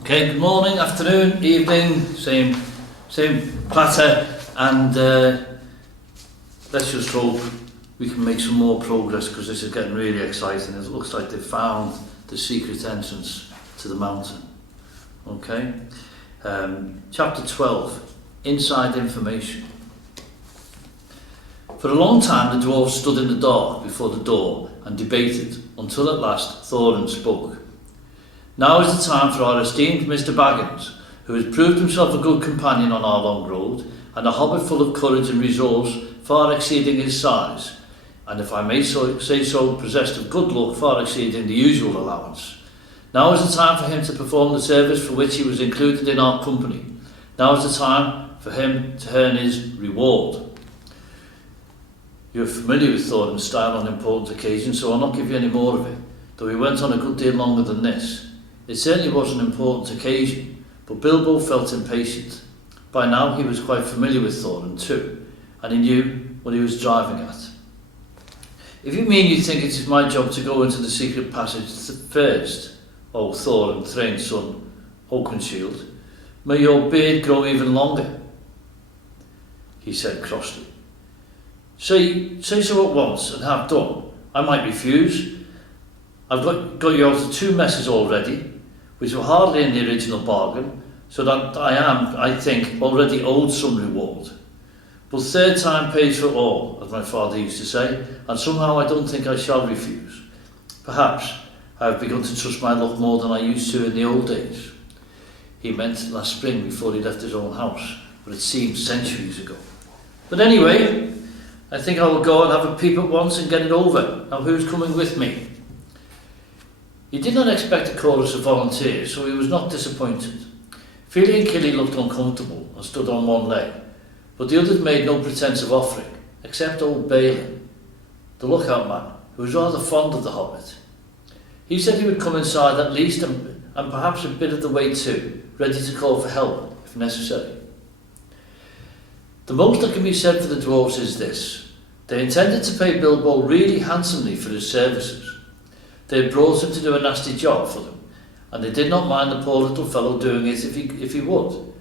Okay, good morning, afternoon, evening, same platter, and let's just hope we can make some more progress because this is getting really exciting. It looks like they've found the secret entrance to the mountain. Okay, chapter 12, Inside Information. For a long time the dwarves stood in the dark before the door and debated until at last Thorin spoke. Now is the time for our esteemed Mr. Baggins, who has proved himself a good companion on our long road, and a hobbit full of courage and resource far exceeding his size, and if I may say so, possessed of good luck far exceeding the usual allowance. Now is the time for him to perform the service for which he was included in our company. Now is the time for him to earn his reward. You are familiar with Thorin's style on important occasions, so I'll not give you any more of it, though he went on a good deal longer than this. It certainly was an important occasion, but Bilbo felt impatient. By now he was quite familiar with Thorin too, and he knew what he was driving at. If you mean you think it is my job to go into the secret passage first, O Thorin, Thrain's son, Oakenshield, may your beard grow even longer, he said crossly. Say so at once and have done. I might refuse. I've got you out of 2 messes already, which were hardly in the original bargain, so that I am, I think, already owed some reward. But 3rd time pays for all, as my father used to say, and somehow I don't think I shall refuse. Perhaps I have begun to trust my luck more than I used to in the old days. He meant last spring before he left his own house, but it seemed centuries ago. But anyway, I think I will go and have a peep at once and get it over. Now who's coming with me? He did not expect a chorus of volunteers, so he was not disappointed. Fili and Killy looked uncomfortable and stood on one leg, but the others made no pretence of offering, except old Balin, the lookout man, who was rather fond of the Hobbit. He said he would come inside at least and perhaps a bit of the way too, ready to call for help if necessary. The most that can be said for the dwarves is this: they intended to pay Bilbo really handsomely for his services. They had brought him to do a nasty job for them, and they did not mind the poor little fellow doing it if he would.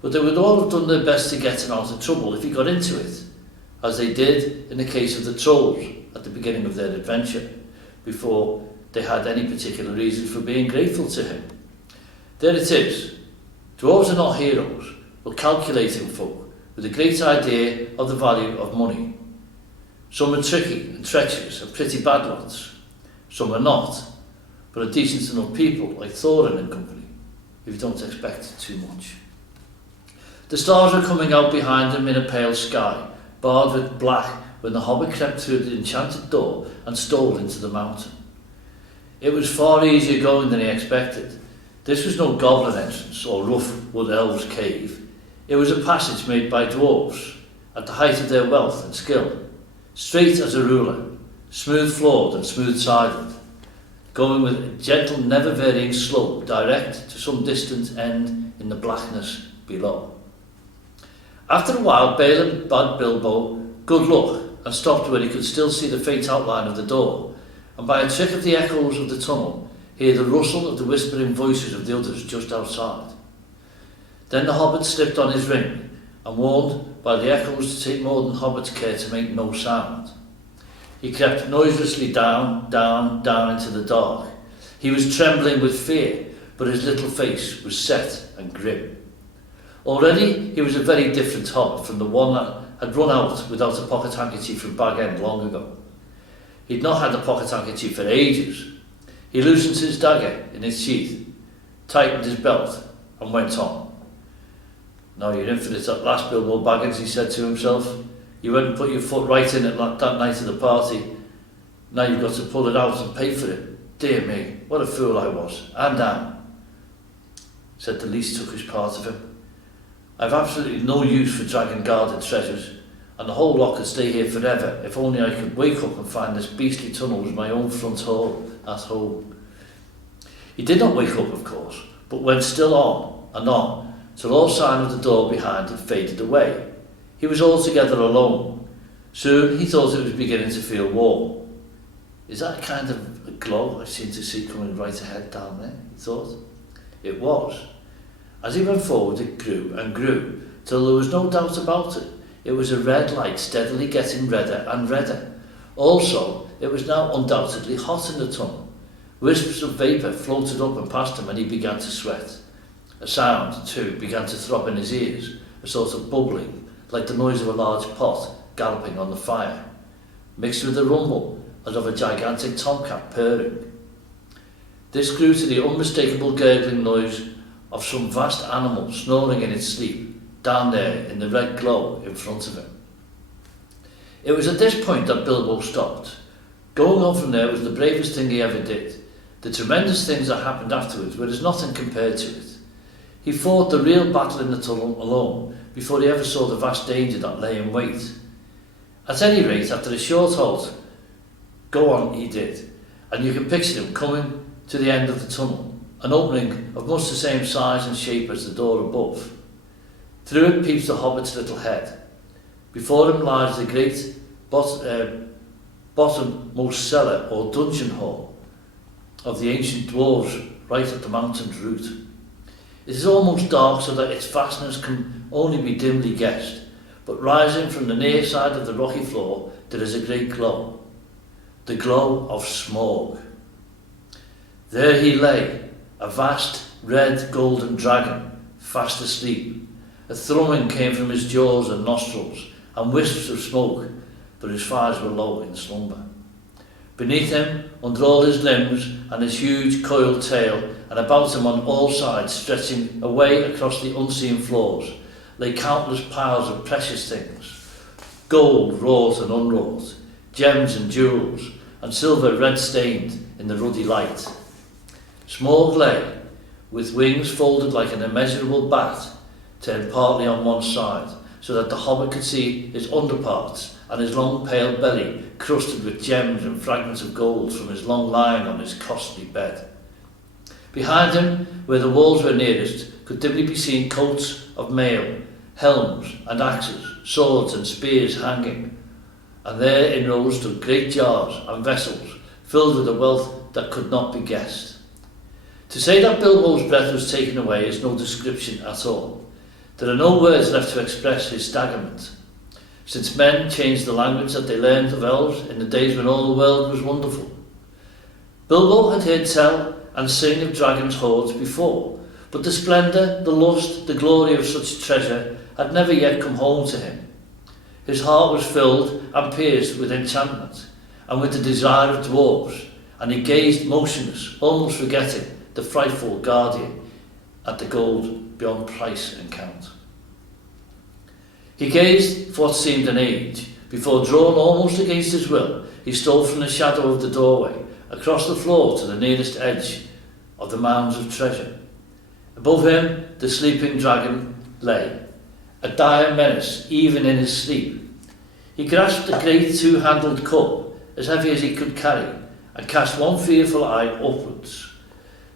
But they would all have done their best to get him out of trouble if he got into it, as they did in the case of the trolls at the beginning of their adventure, before they had any particular reason for being grateful to him. There it is. Dwarves are not heroes, but calculating folk with a great idea of the value of money. Some are tricky and treacherous and pretty bad lots. Some are not, but are decent enough people like Thorin and company, if you don't expect too much. The stars were coming out behind him in a pale sky, barred with black, when the Hobbit crept through the enchanted door and stole into the mountain. It was far easier going than he expected. This was no goblin entrance or rough wood elves cave. It was a passage made by dwarves, at the height of their wealth and skill, straight as a ruler, smooth-floored and smooth-sided, going with a gentle, never-varying slope direct to some distant end in the blackness below. After a while, Balin bade Bilbo good luck and stopped where he could still see the faint outline of the door, and by a trick of the echoes of the tunnel, hear the rustle of the whispering voices of the others just outside. Then the Hobbit slipped on his ring, and warned by the echoes to take more than Hobbits care to make no sound. He crept noiselessly down into the dark. He was trembling with fear, but his little face was set and grim. Already he was a very different Hobbit from the one that had run out without a pocket handkerchief from Bag End long ago. He'd not had a pocket handkerchief for ages. He loosened his dagger in its sheath, tightened his belt, and went on. Now you're in for it at last, Bilbo Baggins, he said to himself. You went and put your foot right in it that night of the party. Now you've got to pull it out and pay for it. Dear me, what a fool I was. And am, said the least took part of him. I've absolutely no use for dragon-guarded treasures, and the whole lot could stay here forever if only I could wake up and find this beastly tunnel was my own front hall at home. He did not wake up, of course, but went still on, till all sign of the door behind had faded away. He was altogether alone. Soon he thought it was beginning to feel warm. Is that a kind of a glow I seem to see coming right ahead down there, he thought. It was. As he went forward, it grew and grew, till there was no doubt about it. It was a red light steadily getting redder and redder. Also, it was now undoubtedly hot in the tunnel. Wisps of vapour floated up and past him and he began to sweat. A sound, too, began to throb in his ears, a sort of bubbling, like the noise of a large pot galloping on the fire, mixed with a rumble as of a gigantic tomcat purring. This grew to the unmistakable gurgling noise of some vast animal snoring in its sleep, down there in the red glow in front of him. It was at this point that Bilbo stopped. Going on from there was the bravest thing he ever did. The tremendous things that happened afterwards were as nothing compared to it. He fought the real battle in the tunnel alone before he ever saw the vast danger that lay in wait. At any rate, after a short halt, go on he did, and you can picture him coming to the end of the tunnel, an opening of much the same size and shape as the door above. Through it peeps the Hobbit's little head. Before him lies the great bottommost cellar or dungeon hall of the ancient dwarves right at the mountain's root. It is almost dark so that its vastness can only be dimly guessed, but rising from the near side of the rocky floor there is a great glow, the glow of Smaug. There he lay, a vast red golden dragon, fast asleep. A thrumming came from his jaws and nostrils, and wisps of smoke, but his eyes were low in slumber. Beneath him, under all his limbs and his huge coiled tail, and about him on all sides, stretching away across the unseen floors, lay countless piles of precious things, gold wrought and unwrought, gems and jewels, and silver red-stained in the ruddy light. Smaug lay, with wings folded like an immeasurable bat, turned partly on one side, so that the Hobbit could see his underparts and his long pale belly crusted with gems and fragments of gold from his long lying on his costly bed. Behind him, where the walls were nearest, could dimly be seen coats of mail, helms and axes, swords and spears hanging, and there in rows stood great jars and vessels filled with a wealth that could not be guessed. To say that Bilbo's breath was taken away is no description at all. There are no words left to express his staggerment, since men changed the language that they learned of elves in the days when all the world was wonderful. Bilbo had heard tell and sing of dragons' hoards before, but the splendour, the lust, the glory of such treasure had never yet come home to him. His heart was filled and pierced with enchantment, and with the desire of dwarves, and he gazed motionless, almost forgetting the frightful guardian at the gold beyond price and count. He gazed for what seemed an age, before, drawn almost against his will, he stole from the shadow of the doorway, across the floor to the nearest edge of the mounds of treasure. Above him, the sleeping dragon lay, a dire menace even in his sleep. He grasped a great two-handled cup, as heavy as he could carry, and cast one fearful eye upwards.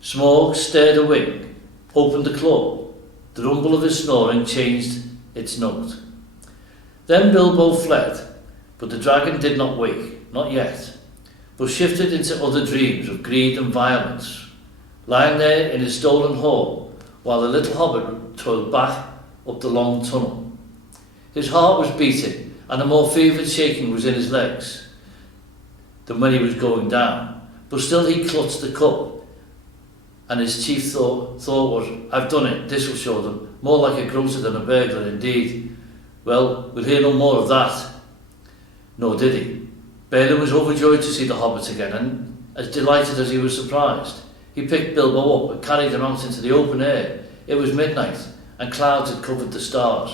Smaug stirred a wing, opened a claw. The rumble of his snoring changed its note. Then Bilbo fled, but the dragon did not wake, not yet, but shifted into other dreams of greed and violence, lying there in his stolen hall, while the little hobbit toiled back up the long tunnel. His heart was beating, and a more fevered shaking was in his legs than when he was going down, but still he clutched the cup, and his chief thought was, "I've done it, this will show them, more like a grocer than a burglar indeed. Well, we'll hear no more of that." Nor did he. Balin was overjoyed to see the hobbit again, and as delighted as he was surprised. He picked Bilbo up and carried him out into the open air. It was midnight, and clouds had covered the stars,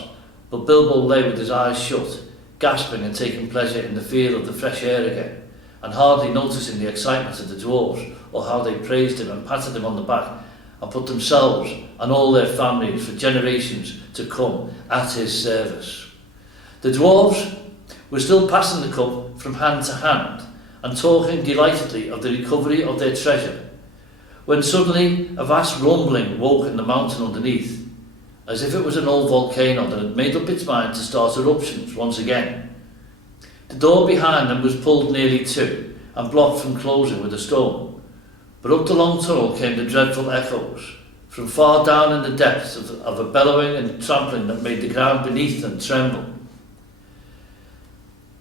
but Bilbo lay with his eyes shut, gasping and taking pleasure in the feel of the fresh air again, and hardly noticing the excitement of the dwarves, or how they praised him and patted him on the back, and put themselves and all their families for generations to come at his service. The dwarves were still passing the cup from hand to hand, and talking delightedly of the recovery of their treasure, when suddenly a vast rumbling woke in the mountain underneath, as if it was an old volcano that had made up its mind to start eruptions once again. The door behind them was pulled nearly to, and blocked from closing with a stone, but up the long tunnel came the dreadful echoes, from far down in the depths of a bellowing and trampling that made the ground beneath them tremble.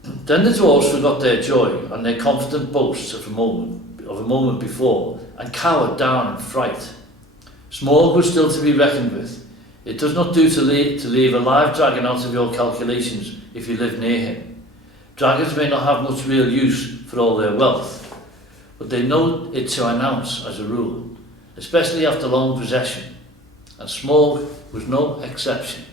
Then the dwarves forgot their joy and their confident boasts of a moment before, and cowered down in fright. Smaug was still to be reckoned with. It does not do to leave a live dragon out of your calculations if you live near him. Dragons may not have much real use for all their wealth, but they know it to announce as a rule, especially after long possession, and Smaug was no exception.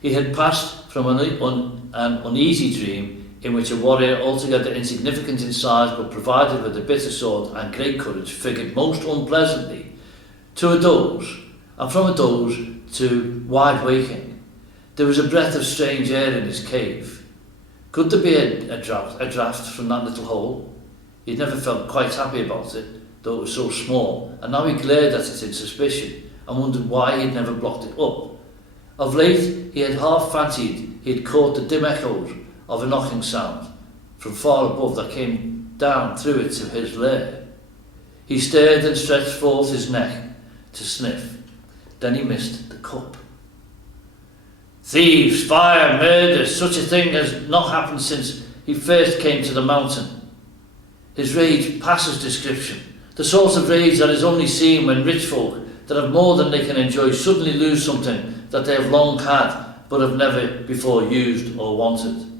He had passed from an uneasy dream in which a warrior altogether insignificant in size but provided with a bitter sword and great courage figured most unpleasantly, to a doze, and from a doze to wide waking. There was a breath of strange air in his cave. Could there be a draught from that little hole? He'd never felt quite happy about it, though it was so small, and now he glared at it in suspicion and wondered why he'd never blocked it up. Of late he had half fancied he had caught the dim echoes of a knocking sound from far above that came down through it to his lair. He stared and stretched forth his neck to sniff. Then he missed the cup. Thieves, fire, murder, such a thing has not happened since he first came to the mountain. His rage passes description, the sort of rage that is only seen when rich folk that have more than they can enjoy suddenly lose something that they have long had but have never before used or wanted.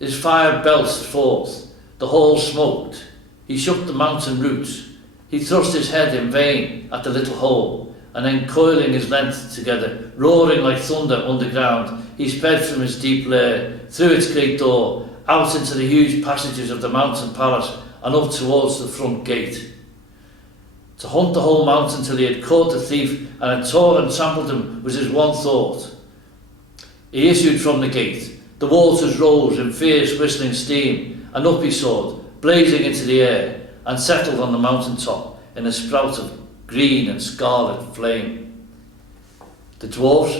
His fire belched forth, the hall smoked, he shook the mountain roots, he thrust his head in vain at the little hole, and then coiling his length together, roaring like thunder underground, he sped from his deep lair, through its great door, out into the huge passages of the mountain palace and up towards the front gate. To hunt the whole mountain till he had caught the thief and had torn and trampled him was his one thought. He issued from the gate. The waters rose in fierce whistling steam, and up he soared, blazing into the air, and settled on the mountain top in a sprout of green and scarlet flame. The dwarfs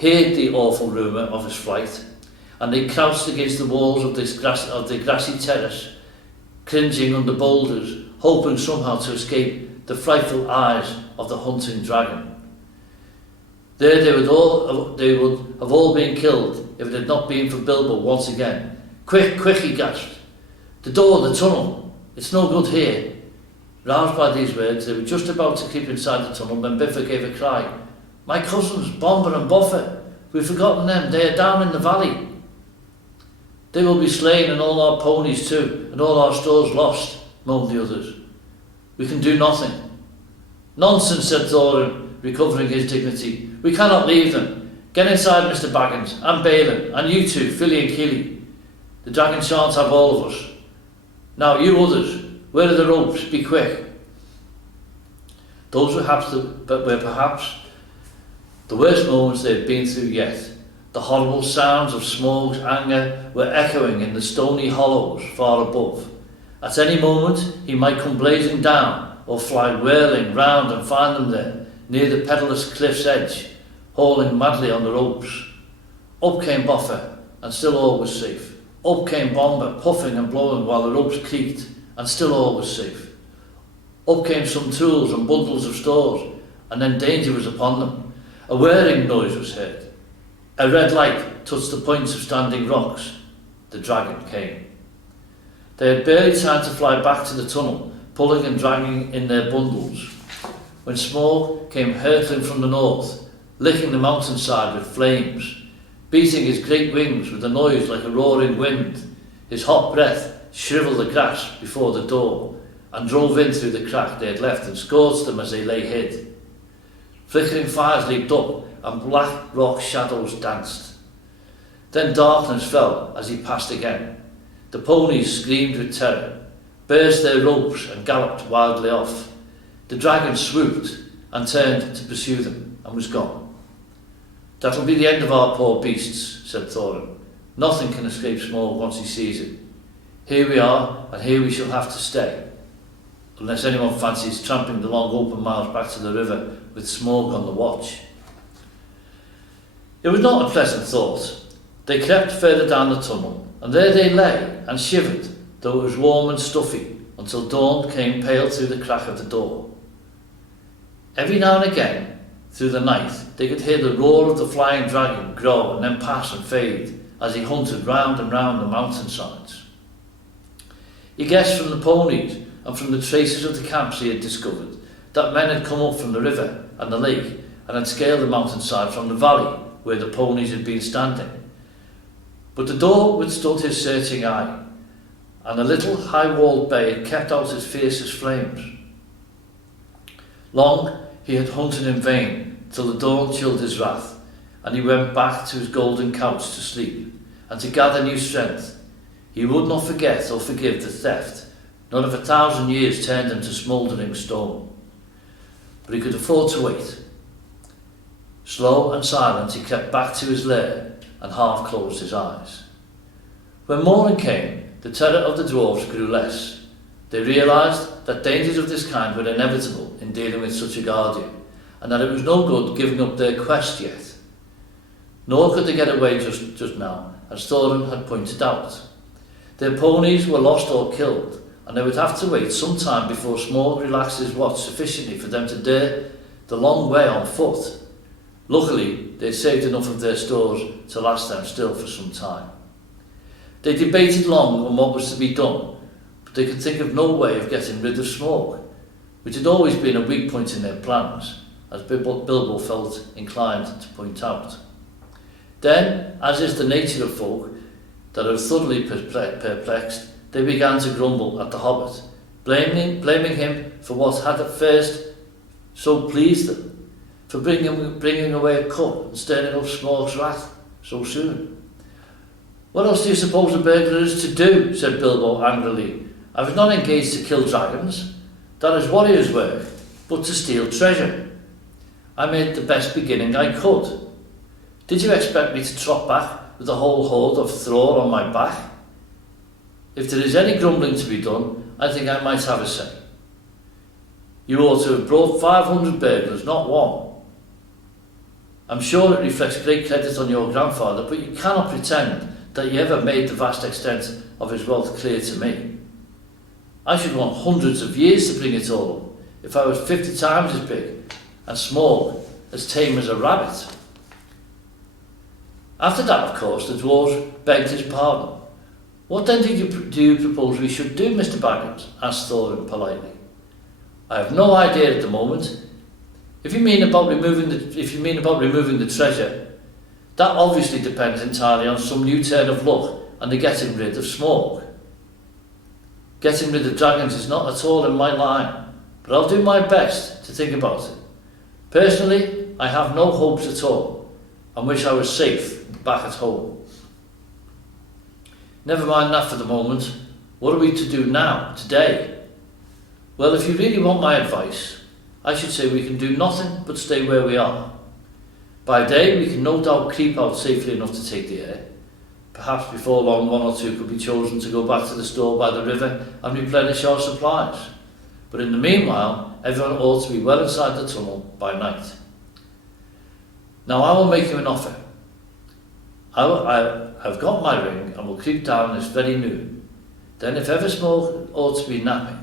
heard the awful rumour of his flight, and they crouched against the walls of the grassy terrace, cringing under boulders, hoping somehow to escape the frightful eyes of the hunting dragon. There they would have all been killed if it had not been for Bilbo once again. Quick, quick, he gasped. The door, the tunnel. It's no good here. Roused by these words, they were just about to creep inside the tunnel when Biffa gave a cry. My cousins, Bomber and Buffer. We've forgotten them. They are down in the valley. They will be slain and all our ponies too, and all our stores lost, moaned the others. We can do nothing. Nonsense, said Thorin, recovering his dignity. We cannot leave them. Get inside, Mr. Baggins, and Balin, and you two, Philly and Keely. The dragon shan't have all of us. Now, you others, where are the ropes? Be quick. Those were perhaps the worst moments they had been through yet. The horrible sounds of Smaug's anger were echoing in the stony hollows far above. At any moment he might come blazing down or fly whirling round and find them there, near the perilous cliff's edge, hauling madly on the ropes. Up came Boffer, and still all was safe. Up came Bomber, puffing and blowing while the ropes creaked, and still all was safe. Up came some tools and bundles of stores, and then danger was upon them. A whirring noise was heard. A red light touched the points of standing rocks. The dragon came. They had barely time to fly back to the tunnel, pulling and dragging in their bundles, when Smaug came hurtling from the north, licking the mountainside with flames, beating his great wings with a noise like a roaring wind. His hot breath shrivelled the grass before the door, and drove in through the crack they had left and scorched them as they lay hid. Flickering fires leaped up, and black rock shadows danced. Then darkness fell as he passed again. The ponies screamed with terror, burst their ropes and galloped wildly off. The dragon swooped and turned to pursue them and was gone. That'll be the end of our poor beasts, said Thorin. Nothing can escape Smaug once he sees it. Here we are, and here we shall have to stay, unless anyone fancies tramping the long open miles back to the river with Smaug on the watch. It was not a pleasant thought. They crept further down the tunnel, and there they lay and shivered, though it was warm and stuffy, until dawn came pale through the crack of the door. Every now and again, through the night, they could hear the roar of the flying dragon grow and then pass and fade as he hunted round and round the mountainsides. He guessed from the ponies and from the traces of the camps he had discovered that men had come up from the river and the lake and had scaled the mountainside from the valley where the ponies had been standing. But the door withstood his searching eye, and the little high-walled bay had kept out its fiercest flames. Long he had hunted in vain, till the dawn chilled his wrath, and he went back to his golden couch to sleep, and to gather new strength. He would not forget or forgive the theft, not if 1,000 years turned him to smouldering stone. But he could afford to wait. Slow and silent he crept back to his lair and half closed his eyes. When morning came, the terror of the dwarves grew less. They realised that dangers of this kind were inevitable in dealing with such a guardian, and that it was no good giving up their quest yet. Nor could they get away just now, as Thorin had pointed out. Their ponies were lost or killed, and they would have to wait some time before Smaug relaxed his watch sufficiently for them to dare the long way on foot. Luckily, they'd saved enough of their stores to last them still for some time. They debated long on what was to be done, but they could think of no way of getting rid of Smaug, which had always been a weak point in their plans, as Bilbo felt inclined to point out. Then, as is the nature of folk that are thoroughly perplexed, they began to grumble at the Hobbit, blaming him for what had at first so pleased them, for bringing away a cup and stirring up Smaug's wrath so soon. "What else do you suppose a burglar is to do?" said Bilbo angrily. "I was not engaged to kill dragons. That is warrior's work, but to steal treasure. I made the best beginning I could. Did you expect me to trot back with the whole horde of Thrall on my back? If there is any grumbling to be done, I think I might have a say. You ought to have brought 500 burglars, not one. I'm sure it reflects great credit on your grandfather, but you cannot pretend that you ever made the vast extent of his wealth clear to me. I should want hundreds of years to bring it all up, if I was 50 times as big and Smaug as tame as a rabbit." After that, of course, the dwarves begged his pardon. "What then do you propose we should do, Mr. Baggins?" asked Thorin politely. "I have no idea at the moment. If you mean about removing the treasure, that obviously depends entirely on some new turn of luck and the getting rid of Smaug. Getting rid of dragons is not at all in my line, but I'll do my best to think about it. Personally, I have no hopes at all, and wish I was safe back at home." "Never mind that for the moment. What are we to do now, today?" "Well, if you really want my advice, I should say we can do nothing but stay where we are. By day we can no doubt creep out safely enough to take the air. Perhaps before long one or two could be chosen to go back to the store by the river and replenish our supplies. But in the meanwhile, everyone ought to be well inside the tunnel by night. Now I will make you an offer. I've got my ring and will creep down this very noon. Then if ever Smaug ought to be napping,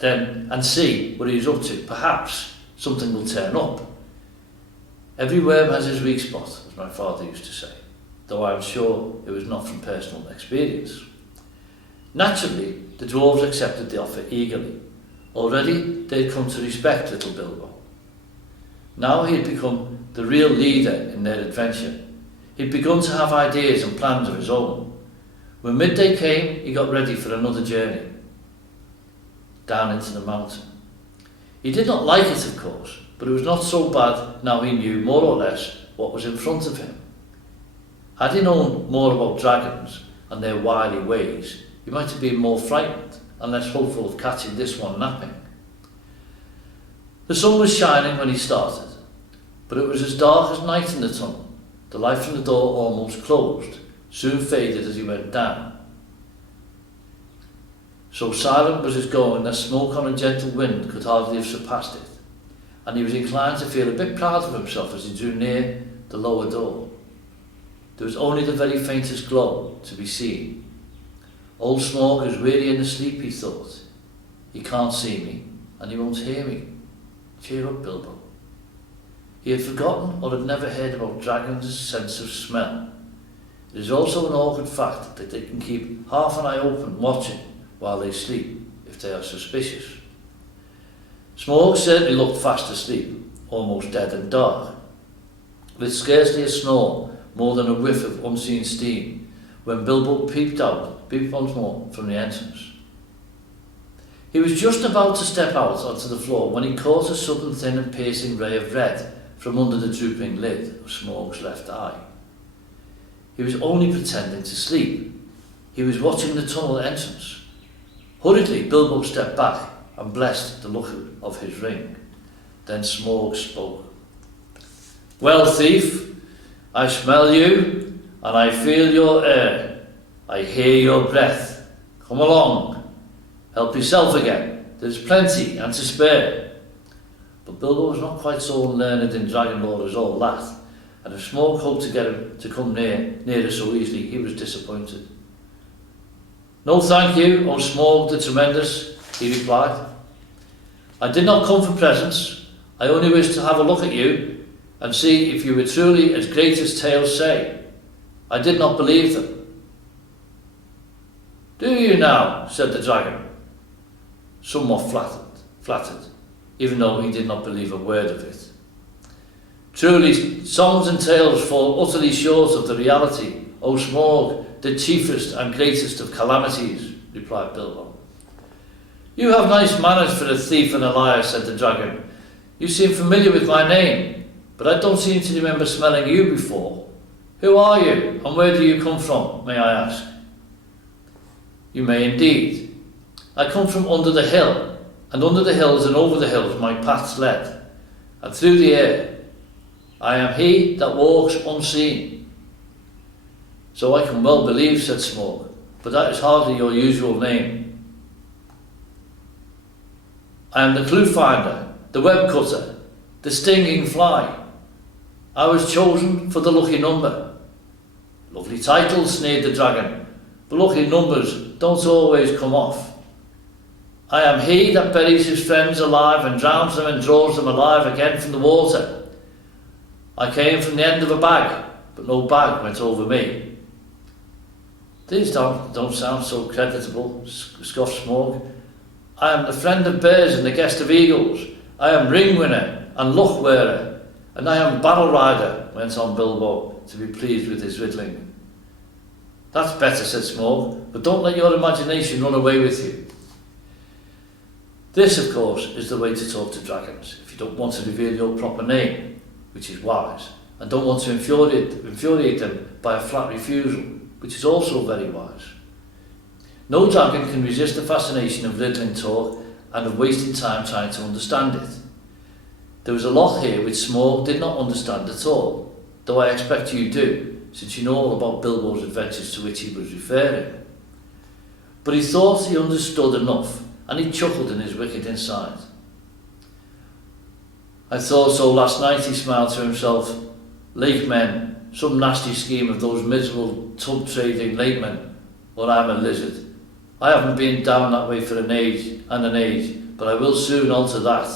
and see what he is up to, perhaps something will turn up. Every worm has his weak spot, as my father used to say, though I am sure it was not from personal experience." Naturally, the dwarves accepted the offer eagerly. Already they had come to respect little Bilbo. Now he had become the real leader in their adventure. He had begun to have ideas and plans of his own. When midday came, he got ready for another journey down into the mountain. He did not like it, of course, but it was not so bad now he knew more or less what was in front of him. Had he known more about dragons and their wily ways, he might have been more frightened and less hopeful of catching this one napping. The sun was shining when he started, but it was as dark as night in the tunnel. The light from the door, almost closed, soon faded as he went down. So silent was his going that smoke on a gentle wind could hardly have surpassed it, and he was inclined to feel a bit proud of himself as he drew near the lower door. There was only the very faintest glow to be seen. Old Smaug is really in asleep, he thought. He can't see me, and he won't hear me. Cheer up, Bilbo. He had forgotten or had never heard about dragons' sense of smell. It is also an awkward fact that they can keep half an eye open watching while they sleep if they are suspicious. Smaug certainly looked fast asleep, almost dead and dark, with scarcely a snore more than a whiff of unseen steam, when Bilbo peeped once more from the entrance. He was just about to step out onto the floor when he caught a sudden thin and piercing ray of red from under the drooping lid of Smaug's left eye. He was only pretending to sleep. He was watching the tunnel entrance. Hurriedly, Bilbo stepped back and blessed the look of his ring. Then Smaug spoke. "Well, thief, I smell you, and I feel your air. I hear your breath. Come along. Help yourself again. There's plenty and to spare." But Bilbo was not quite so unlearned in dragon lore as all that, and if Smaug hoped to get him to come nearer so easily, he was disappointed. "No thank you, O Smaug the Tremendous," he replied. "I did not come for presents. I only wished to have a look at you and see if you were truly as great as tales say. I did not believe them." "Do you now?" said the dragon, somewhat flattered, even though he did not believe a word of it. "Truly, songs and tales fall utterly short of the reality, O Smaug, the chiefest and greatest of calamities," replied Bilbo. "You have nice manners for a thief and a liar," said the dragon. "You seem familiar with my name, but I don't seem to remember smelling you before. Who are you, and where do you come from, may I ask?" "You may indeed. I come from under the hill, and under the hills and over the hills my paths led, and through the air. I am he that walks unseen." "So I can well believe," said Smaug, "but that is hardly your usual name." "I am the clue finder, the web cutter, the stinging fly. I was chosen for the lucky number." "Lovely title," sneered the dragon, "but lucky numbers don't always come off. I am he that buries his friends alive and drowns them and draws them alive again from the water. I came from the end of a bag, but no bag went over me." "These don't sound so creditable," scoffed Smaug. "I am the friend of bears and the guest of eagles. I am ring winner and luck wearer, and I am battle rider," went on Bilbo, to be pleased with his riddling. "That's better," said Smaug, "but don't let your imagination run away with you." This, of course, is the way to talk to dragons if you don't want to reveal your proper name, which is wise, and don't want to infuriate them by a flat refusal, which is also very wise. No dragon can resist the fascination of riddling talk and of wasting time trying to understand it. There was a lot here which Smaug did not understand at all, though I expect you do, since you know all about Bilbo's adventures to which he was referring. But he thought he understood enough, and he chuckled in his wicked inside. "I thought so last night," he smiled to himself. "Lake men, some nasty scheme of those miserable tub-trading lake men, or I'm a lizard. I haven't been down that way for an age, but I will soon alter that."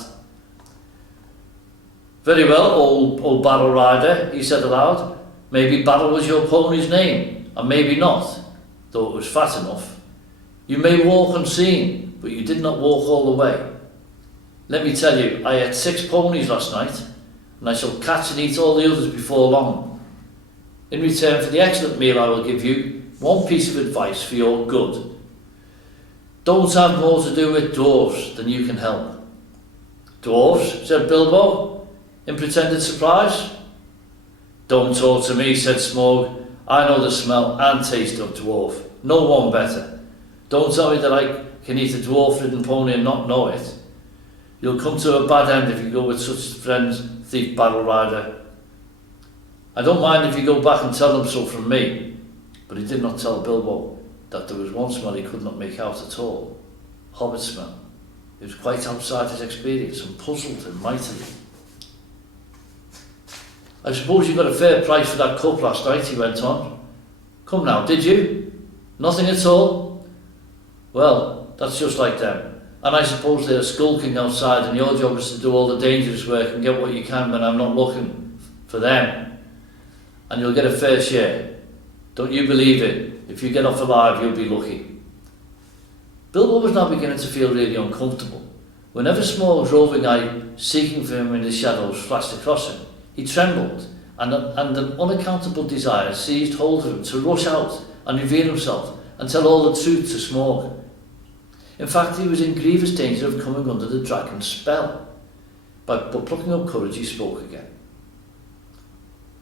"Very well, old Battle Rider," he said aloud. "Maybe Battle was your pony's name, and maybe not, though it was fat enough. You may walk unseen, but you did not walk all the way. Let me tell you, I ate 6 ponies last night, and I shall catch and eat all the others before long. In return for the excellent meal I will give you one piece of advice for your good. Don't have more to do with dwarves than you can help." "Dwarves?" said Bilbo, in pretended surprise. "Don't talk to me," said Smaug. "I know the smell and taste of dwarf. No one better. Don't tell me that I can eat a dwarf-ridden pony and not know it. You'll come to a bad end if you go with such friends, thief Battle Rider. I don't mind if you go back and tell them so from me." But he did not tell Bilbo that there was one smell he could not make out at all. Hobbit smell. It was quite outside his experience and puzzled him mightily. "I suppose you got a fair price for that cup last night," he went on. "Come now, did you? Nothing at all? Well, that's just like them. And I suppose they're skulking outside and your job is to do all the dangerous work and get what you can when I'm not looking for them. And you'll get a fair share. Don't you believe it? If you get off alive, you'll be lucky. Bilbo was now beginning to feel really uncomfortable. Whenever Smaug's roving eye, seeking for him in the shadows, flashed across him, he trembled, and an unaccountable desire seized hold of him to rush out and reveal himself and tell all the truth to Smaug. In fact, he was in grievous danger of coming under the dragon's spell. But plucking up courage, he spoke again.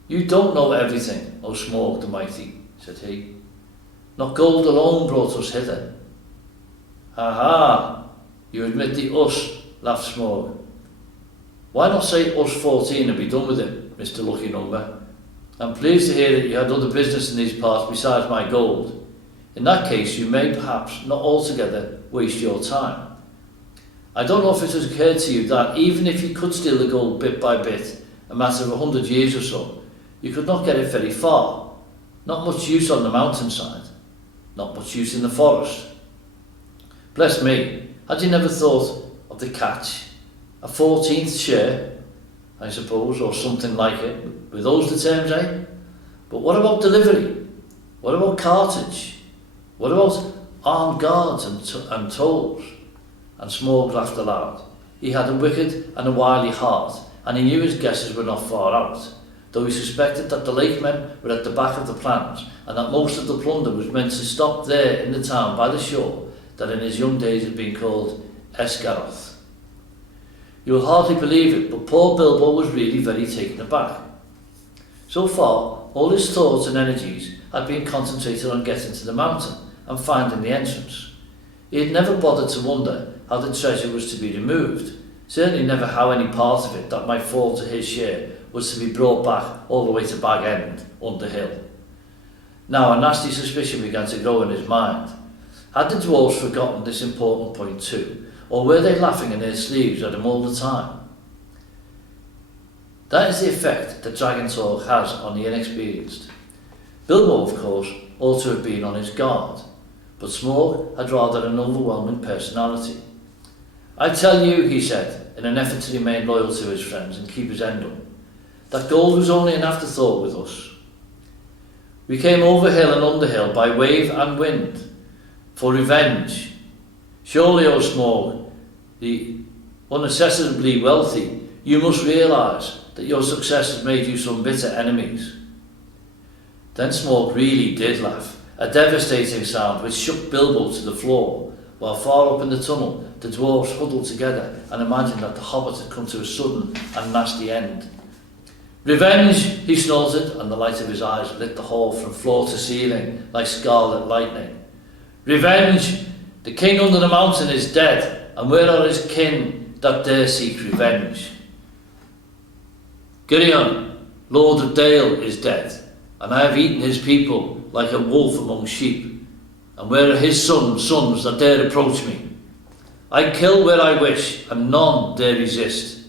"You don't know everything, O Smaug the Mighty," said he. "Not gold alone brought us hither." "Ha! You admit the us," laughed Smaug. "Why not say us 14 and be done with it, Mr. Lucky Number? I'm pleased to hear that you had other business in these parts besides my gold. In that case, you may perhaps not altogether waste your time. I don't know if it has occurred to you that even if you could steal the gold bit by bit, a matter of 100 years or so, you could not get it very far. Not much use on the mountainside, not much use in the forest. Bless me, had you never thought of the catch? A 14th share, I suppose, or something like it. Were those the terms, eh? But what about delivery? What about cartage? What about armed guards and tolls?" And Smaug laughed aloud. He had a wicked and a wily heart, and he knew his guesses were not far out, though he suspected that the lake men were at the back of the plans, and that most of the plunder was meant to stop there in the town by the shore that in his young days had been called Esgaroth. You will hardly believe it, but poor Bilbo was really very taken aback. So far, all his thoughts and energies had been concentrated on getting to the mountain and finding the entrance. He had never bothered to wonder how the treasure was to be removed, certainly never how any part of it that might fall to his share was to be brought back all the way to Bag End, Underhill. Now a nasty suspicion began to grow in his mind. Had the dwarves forgotten this important point too, or were they laughing in their sleeves at him all the time? That is the effect that dragon talk has on the inexperienced. Bilbo, of course, ought to have been on his guard, but Smaug had rather an overwhelming personality. "I tell you," he said, in an effort to remain loyal to his friends and keep his end up, "that gold was only an afterthought with us. We came over hill and under hill by wave and wind, for revenge. Surely, O Smaug, the unaccessibly wealthy, you must realise that your success has made you some bitter enemies." Then Smaug really did laugh, a devastating sound which shook Bilbo to the floor, while far up in the tunnel the dwarfs huddled together and imagined that the Hobbit had come to a sudden and nasty end. "Revenge!" he snorted, and the light of his eyes lit the hall from floor to ceiling like scarlet lightning. "Revenge! The king under the mountain is dead, and where are his kin that dare seek revenge? Girion, Lord of Dale, is dead, and I have eaten his people like a wolf among sheep. And where are his sons that dare approach me? I kill where I wish, and none dare resist.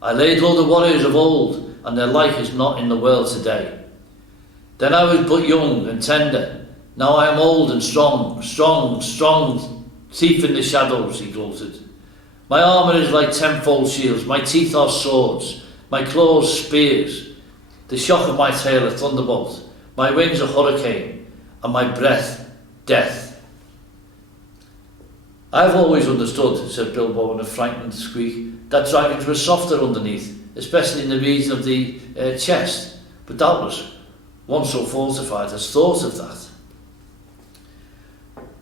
I laid low the warriors of old, and their like is not in the world today. Then I was but young and tender, now I am old and strong, thief in the shadows," he gloated. "My armour is like tenfold shields, my teeth are swords, my claws spears, the shock of my tail a thunderbolt, my wings a hurricane, and my breath death." "I've always understood," said Bilbo in a frightened squeak, "that dragons were softer underneath, especially in the region of the chest, but doubtless one so fortified has thought of that."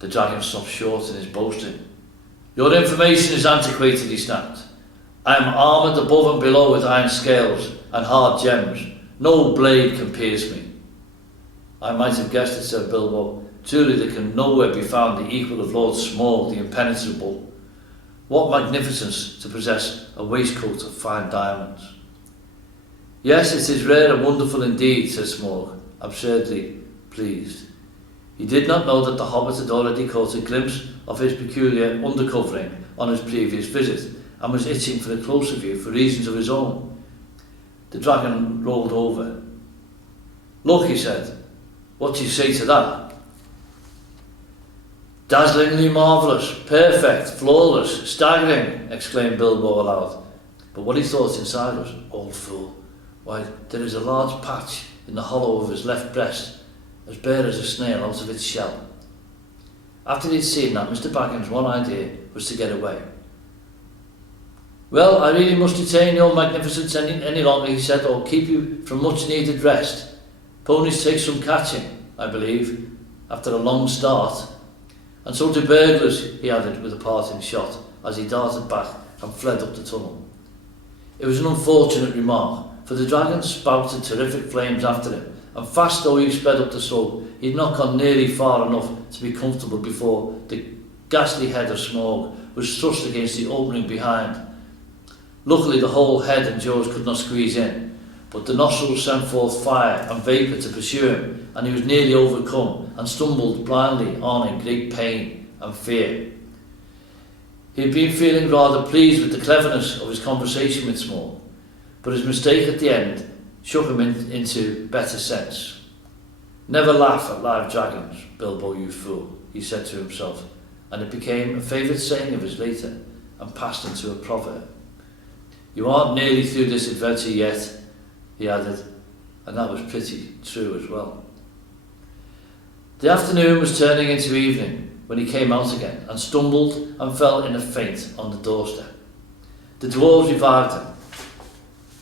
The dragon stopped short in his boasting. "Your information is antiquated," he snapped. "I am armoured above and below with iron scales and hard gems. No blade can pierce me." "I might have guessed it," said Bilbo. "Truly there can nowhere be found the equal of Lord Smaug the impenetrable. What magnificence to possess a waistcoat of fine diamonds." "Yes, it is rare and wonderful indeed," said Smaug, absurdly pleased. He did not know that the Hobbit had already caught a glimpse of his peculiar undercovering on his previous visit, and was itching for a closer view for reasons of his own. The dragon rolled over. "Look," he said, "what do you say to that?" Dazzlingly marvellous, perfect, flawless, staggering, exclaimed Bilbo aloud. But what he thought inside was, old fool, why, there is a large patch in the hollow of his left breast, as bare as a snail out of its shell. After he'd seen that, Mr. Baggin's one idea was to get away. Well, I really must detain your magnificence any longer, he said, or keep you from much needed rest. Ponies take some catching, I believe, after a long start. And so do burglars, he added with a parting shot, as he darted back and fled up the tunnel. It was an unfortunate remark, for the dragon spouted terrific flames after him, and fast though he sped up the slope, he had not gone nearly far enough to be comfortable before the ghastly head of smoke was thrust against the opening behind. Luckily the whole head and jaws could not squeeze in, but the nostrils sent forth fire and vapour to pursue him, and he was nearly overcome and stumbled blindly on in great pain and fear. He had been feeling rather pleased with the cleverness of his conversation with Smoke, but his mistake at the end shook him into better sense. Never laugh at live dragons, Bilbo, you fool, he said to himself, and it became a favourite saying of his later and passed into a proverb. You aren't nearly through this adventure yet, he added, and that was pretty true as well. The afternoon was turning into evening when he came out again and stumbled and fell in a faint on the doorstep. The dwarves revived him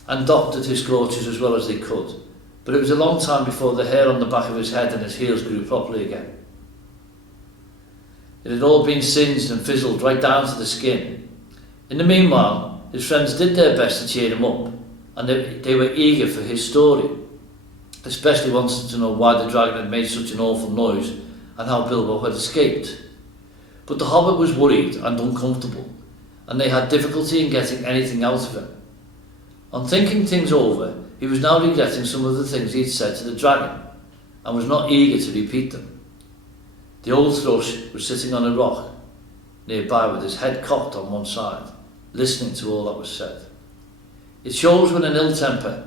and doctored his scorches as well as they could, but it was a long time before the hair on the back of his head and his heels grew properly again. It had all been singed and fizzled right down to the skin. In the meanwhile, his friends did their best to cheer him up, and they were eager for his story, especially wanting to know why the dragon had made such an awful noise and how Bilbo had escaped. But the Hobbit was worried and uncomfortable, and they had difficulty in getting anything out of him. On thinking things over, he was now regretting some of the things he had said to the dragon, and was not eager to repeat them. The old thrush was sitting on a rock nearby with his head cocked on one side, listening to all that was said. It shows what an ill-tempered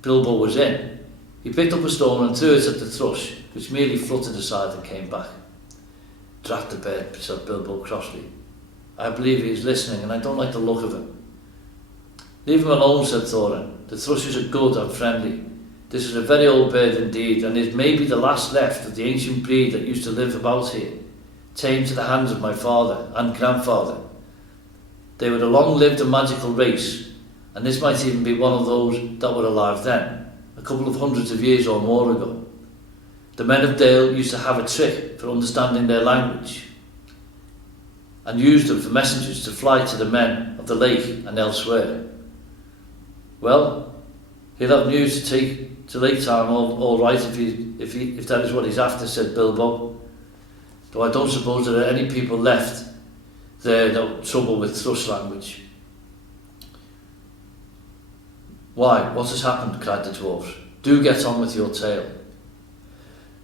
Bilbo was in. He picked up a stone and threw it at the thrush, which merely fluttered aside and came back. Drat the bird, said Bilbo crossly. I believe he is listening, and I don't like the look of him. Leave him alone, said Thorin. The thrushes are good and friendly. This is a very old bird indeed, and it may be the last left of the ancient breed that used to live about here, tamed to the hands of my father and grandfather. They were a long-lived and magical race, and this might even be one of those that were alive then, a couple of hundreds of years or more ago. The men of Dale used to have a trick for understanding their language, and used them for messengers to fly to the men of the lake and elsewhere. Well, he'll have news to take to Lake Town all right if that is what he's after, said Bilbo. Though I don't suppose there are any people left there that have trouble with thrush language. Why, what has happened? Cried the dwarfs. Do get on with your tale.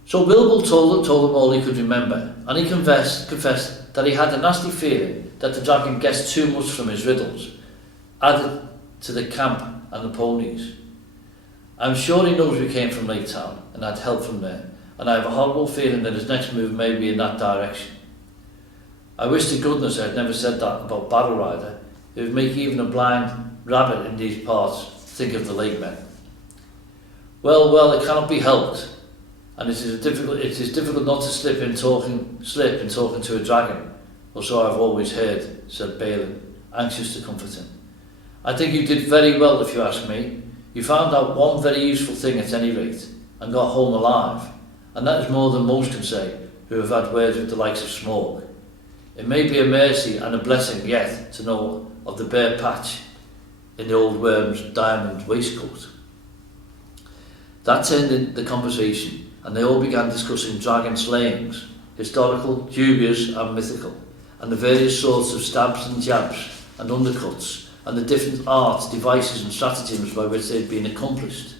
So Bilbo told them all he could remember, and he confessed that he had a nasty feeling that the dragon guessed too much from his riddles, added to the camp and the ponies. I'm sure he knows we came from Lake Town and had help from there, and I have a horrible feeling that his next move may be in that direction. I wish to goodness I had never said that about Battle Rider. It would make even a blind rabbit in these parts think of the lake men. Well, it cannot be helped, and it is difficult not to slip in talking to a dragon, or so I've always heard, said Balin, anxious to comfort him. I think you did very well, if you ask me. You found out one very useful thing at any rate, and got home alive, and that is more than most can say who have had words with the likes of Smoke. It may be a mercy and a blessing yet to know of the bare patch in the old worm's diamond waistcoat. That turned in the conversation, and they all began discussing dragon slayings, historical, dubious and mythical, and the various sorts of stabs and jabs and undercuts, and the different arts, devices and stratagems by which they had been accomplished.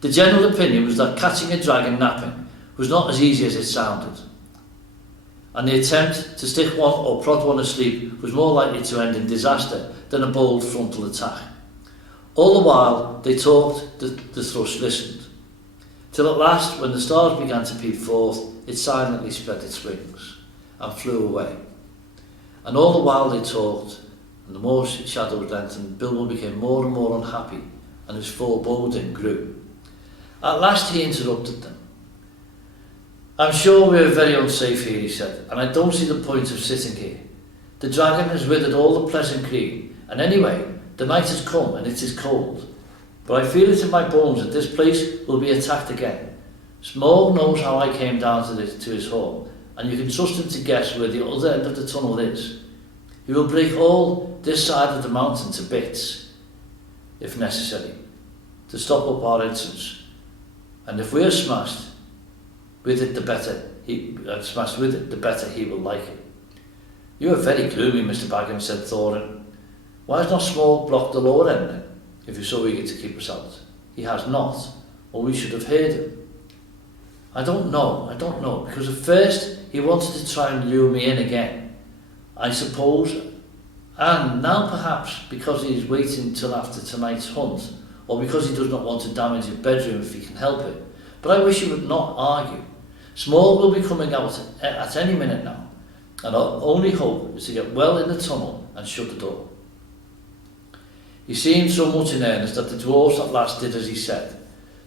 The general opinion was that catching a dragon napping was not as easy as it sounded, and the attempt to stick one or prod one asleep was more likely to end in disaster than a bold frontal attack. All the while they talked, the thrush listened, till at last, when the stars began to peep forth it silently spread its wings and flew away. And all the while they talked, and the more shadows lengthened, Bilbo became more and more unhappy, and his foreboding grew. At last he interrupted them. "I'm sure we are very unsafe here," he said, "and I don't see the point of sitting here. The dragon has withered all the pleasant green, and anyway, the night has come and it is cold. But I feel it in my bones that this place will be attacked again. Smaug knows how I came down to his hall, and you can trust him to guess where the other end of the tunnel is. He will break all this side of the mountain to bits, if necessary, to stop up our entrance. And if we are smashed with it, the better he will like it." "You are very gloomy, Mr. Baggins," said Thorin. "Why has not Smaug blocked the lower end then, if you're so eager to keep us out?" "He has not, or we should have heard him." I don't know, because at first he wanted to try and lure me in again, I suppose, and now perhaps because he is waiting till after tonight's hunt, or because he does not want to damage his bedroom if he can help it. But I wish you would not argue. Smaug will be coming out at any minute now, and our only hope is to get well in the tunnel and shut the door." He seemed so much in earnest that the dwarves at last did as he said.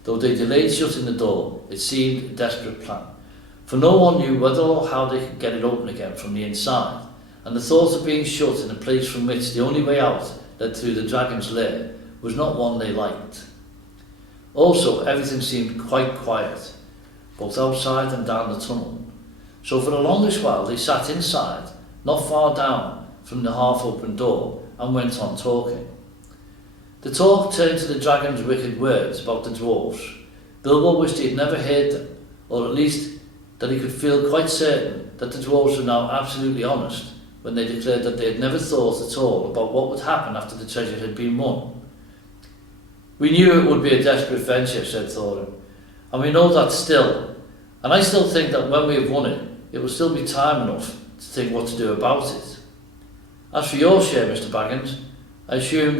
Though they delayed shutting the door, it seemed a desperate plan, for no one knew whether or how they could get it open again from the inside, and the thought of being shut in a place from which the only way out led through the dragon's lair was not one they liked. Also, everything seemed quite quiet, both outside and down the tunnel. So for the longest while they sat inside, not far down from the half-open door, and went on talking. The talk turned to the dragon's wicked words about the dwarves. Bilbo wished he had never heard them, or at least that he could feel quite certain that the dwarves were now absolutely honest when they declared that they had never thought at all about what would happen after the treasure had been won. "We knew it would be a desperate venture," said Thorin, "and we know that still, and I still think that when we have won it, it will still be time enough to think what to do about it. As for your share, Mr. Baggins, I assure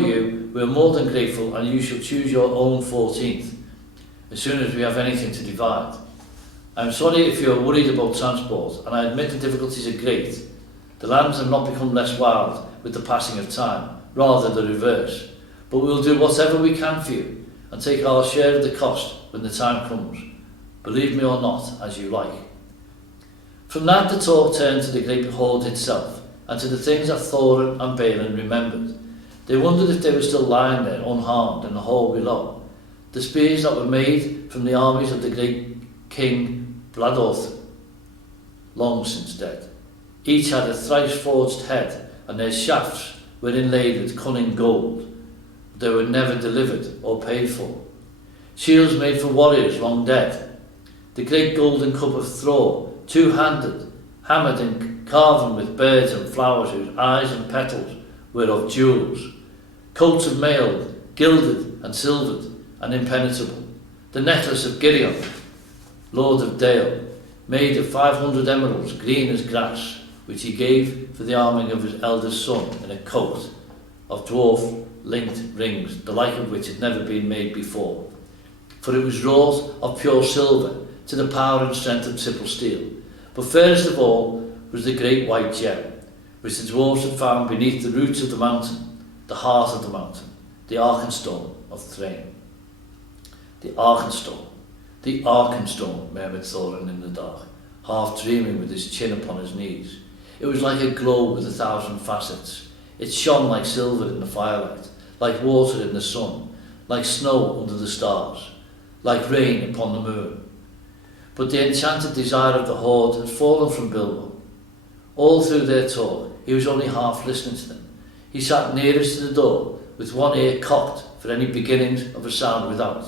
you we are more than grateful, and you shall choose your own 14th, as soon as we have anything to divide. I am sorry if you are worried about transport, and I admit the difficulties are great. The lands have not become less wild with the passing of time, rather the reverse, but we will do whatever we can for you, and take our share of the cost when the time comes. Believe me or not, as you like." From that the talk turned to the great hoard itself, and to the things that Thorin and Balin remembered. They wondered if they were still lying there unharmed in the hall below. The spears that were made from the armies of the great King Bladorth, long since dead. Each had a thrice-forged head, and their shafts were inlaid with cunning gold. They were never delivered or paid for. Shields made for warriors long dead. The great golden cup of Thor, two-handed, hammered and carven with birds and flowers whose eyes and petals were of jewels. Coats of mail, gilded and silvered and impenetrable. The necklace of Girion, Lord of Dale, made of 500 emeralds, green as grass, which he gave for the arming of his eldest son in a coat of dwarf-linked rings, the like of which had never been made before. For it was wrought of pure silver, to the power and strength of triple steel. But fairest of all was the great white gem, which the dwarves had found beneath the roots of the mountain, the heart of the mountain, the Arkenstone of Thrain. "The Arkenstone, the Arkenstone," murmured Thorin in the dark, half dreaming with his chin upon his knees. It was like a globe with 1,000 facets. It shone like silver in the firelight, like water in the sun, like snow under the stars, like rain upon the moon. But the enchanted desire of the hoard had fallen from Bilbo. All through their talk, he was only half listening to them. He sat nearest to the door, with one ear cocked for any beginnings of a sound without.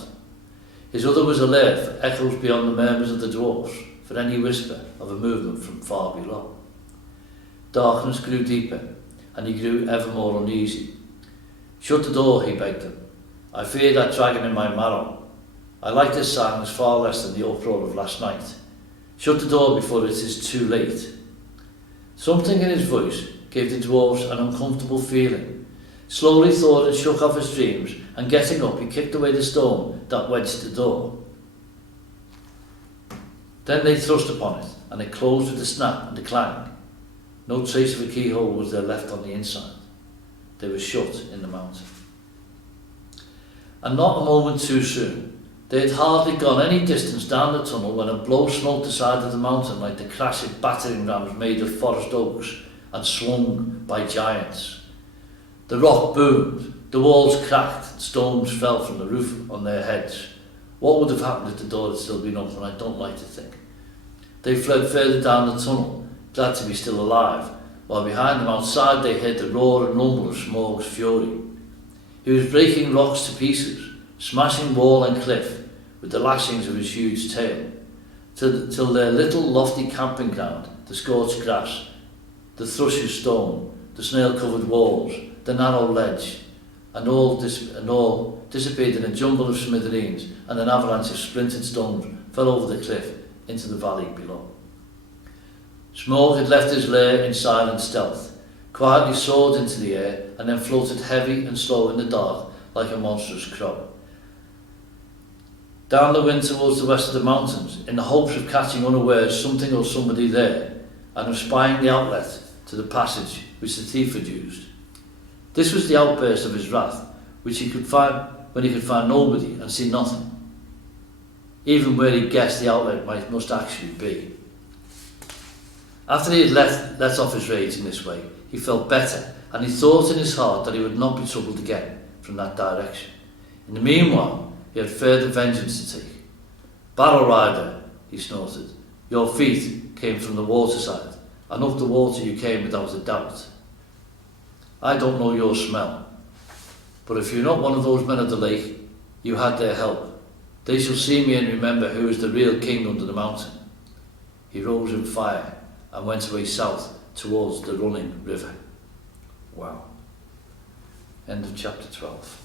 His other was alert for echoes beyond the murmurs of the dwarfs, for any whisper of a movement from far below. Darkness grew deeper, and he grew ever more uneasy. "Shut the door," he begged them. "I fear that dragon in my marrow. I like this silence far less than the uproar of last night. Shut the door before it is too late." Something in his voice gave the dwarves an uncomfortable feeling. Slowly Thorin shook off his dreams, and getting up he kicked away the stone that wedged the door. Then they thrust upon it, and it closed with a snap and a clang. No trace of a keyhole was there left on the inside. They were shut in the mountain. And not a moment too soon. They had hardly gone any distance down the tunnel when a blow smote the side of the mountain like the crash of battering rams made of forest oaks and swung by giants. The rock boomed, the walls cracked, and stones fell from the roof on their heads. What would have happened if the door had still been open? I don't like to think. They fled further down the tunnel, glad to be still alive, while behind them outside they heard the roar and rumble of Smaug's fury. He was breaking rocks to pieces, smashing wall and cliff with the lashings of his huge tail, till their little lofty camping ground, the scorched grass, the thrush's stone, the snail-covered walls, the narrow ledge, and all disappeared in a jumble of smithereens, and an avalanche of splintered stones fell over the cliff into the valley below. Smaug had left his lair in silent stealth, quietly soared into the air, and then floated heavy and slow in the dark like a monstrous crow. Down the wind towards the west of the mountains, in the hopes of catching unawares something or somebody there, and of spying the outlet to the passage which the thief had used. This was the outburst of his wrath, which he could find when he could find nobody and see nothing, even where he guessed the outlet must actually be. After he had let off his rage in this way, he felt better, and he thought in his heart that he would not be troubled again from that direction. In the meanwhile, he had further vengeance to take. "Battle rider," he snorted, "your feet came from the waterside, and up the water you came without a doubt. I don't know your smell, but if you're not one of those men of the lake, you had their help. They shall see me and remember who is the real king under the mountain." He rose in fire and went away south towards the running river. Wow. End of chapter 12.